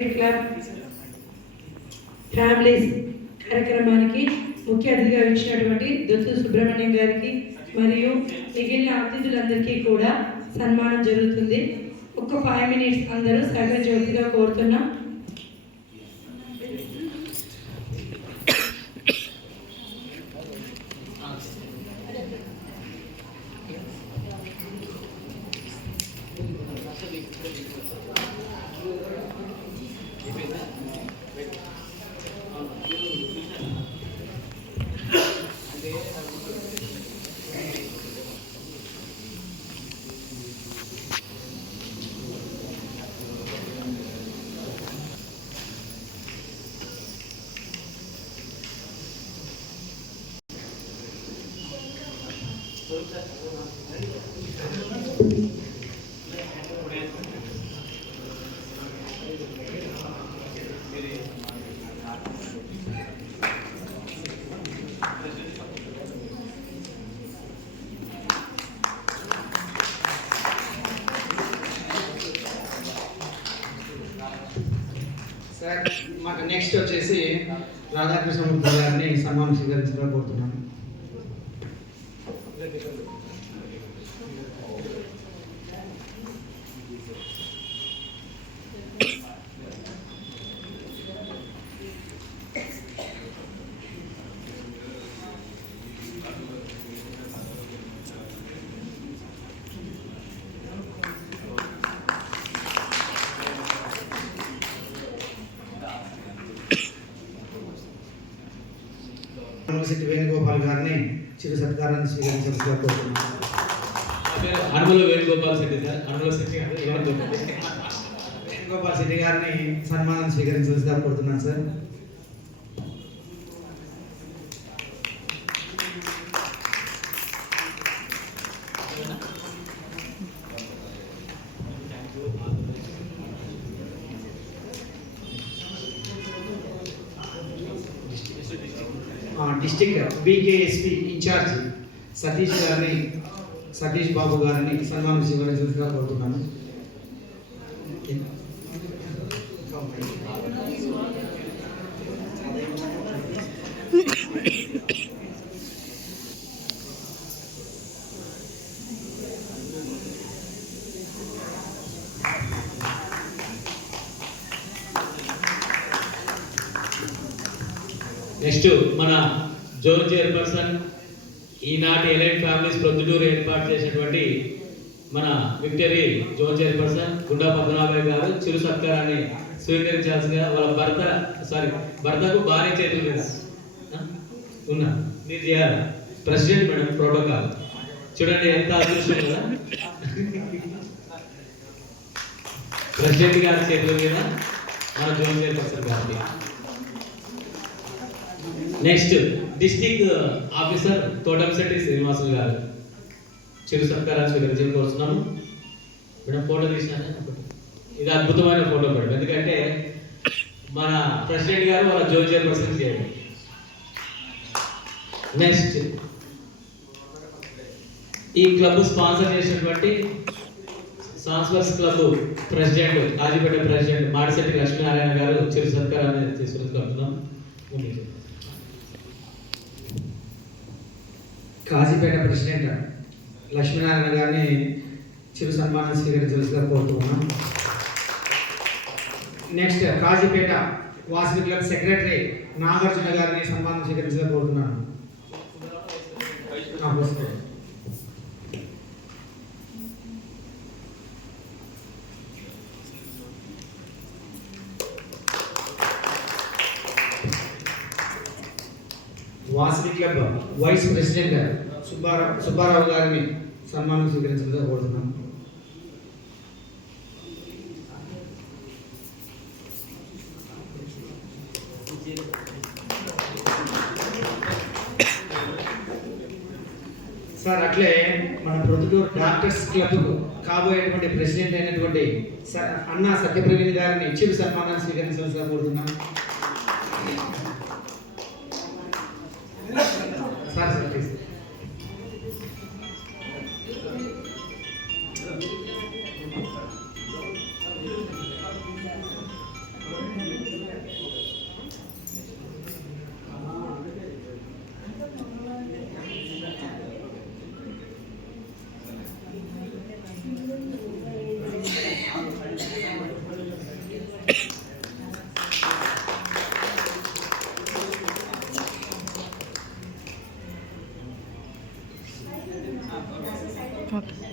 Club families కార్యక్రమానికి ముఖ్య అతిథిగా ఇచ్చినటువంటి దొత్తు సుబ్రహ్మణ్యం గారికి మరియు మిగిలిన అతిథులందరికీ కూడా సన్మానం జరుగుతుంది. ఒక 5 minutes అందరూ సహకరించవలసిగా కోరుతున్నాం. మాకు నెక్స్ట్ వచ్చేసి రాధాకృష్ణమూర్తి గారిని సన్మానం స్వీకరించడం కోరుతున్నాను. యూనివర్సిటీ వేణుగోపాల్ గారిని చిరు సత్కారాన్ని స్వీకరించవలసిగా కోరుతున్నాను. అనుమల వేణుగోపాల్ శెట్టి సార్, వేణుగోపాల్ శెట్టి గారిని సన్మానం స్వీకరించవలసిగా కోరుతున్నాను sir. District బీకేఎస్పీ incharge Satish Babu గారిని సన్మానం స్వీకరించవలసిగా కోరుతున్నాను. నెక్స్ట్ మన జోన్ చైర్పర్సన్ ఈనాటి ఎలైట్ ఫ్యామిలీస్ ప్రొద్దుటూరు ఏర్పాటు చేసినటువంటి మన విక్టరీ జోన్ చైర్పర్సన్ గుండా పద్మనాభయ్య గారు చిరు సత్కారాన్ని స్వీకరించాల్సిందిగా వాళ్ళ భర్తకు భార్య చేతుల మీద ఉన్నా మీరు చేయాలి. ప్రెసిడెంట్ మేడం ప్రోటోకాల్ చూడండి ఎంత అదృష్టం కదా. ప్రెసిడెంట్ గారి చేతుల మీద మన జోన్ చైర్పర్సన్ గారికి. నెక్స్ట్ డిస్ట్రిక్ట్ ఆఫీసర్ తోటంశెట్టి శ్రీనివాసులు గారు చిరు సత్కారాన్ని స్వీకరించడం కోరుతున్నాము. మేడం ఫోటో తీసినా ఇది అద్భుతమైన ఫోటో మేడం, ఎందుకంటే మన ప్రెసిడెంట్ గారు వాళ్ళ జోన్ చైర్పర్సన్ చేయాలి. నెక్స్ట్ ఈ క్లబ్ స్పాన్సర్ చేసినటువంటి సాంస్వర్స్ club president Kazipet president Madishetti Lakshminarayana గారు చిరు సత్కారాన్ని తీసుకుంటున్నాం. కాజీపేట ప్రెసిడెంట్ లక్ష్మీనారాయణ గారిని చిరు సన్మానం స్వీకరించవలసిగా కోరుతున్నాం. Next Kazipet Vasavi club secretary Nagarjuna గారిని సన్మానం స్వీకరించగా కోరుతున్నాను. Vasavi club vice president Subbarao గారిని సన్మానం స్వీకరించగా కోరుతున్నాం. సార్ అట్లే మన ప్రొద్దుటూరు డాక్టర్స్ క్లబ్ కాబోయేటువంటి ప్రెసిడెంట్ అయినటువంటి అన్నా సత్యప్రవీణ్ గారిని చిరు సన్మానాన్ని స్వీకరించవలసిగా కోరుతున్నాం. Sir please. ఓకే